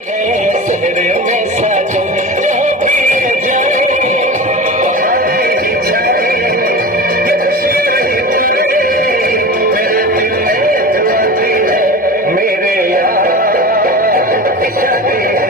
सवेरे में साजो जो भी जाए तुम्हारी जाए ये खुशी रही मुझे मेरे दिल में दुआ दी है मेरे यार की शादी है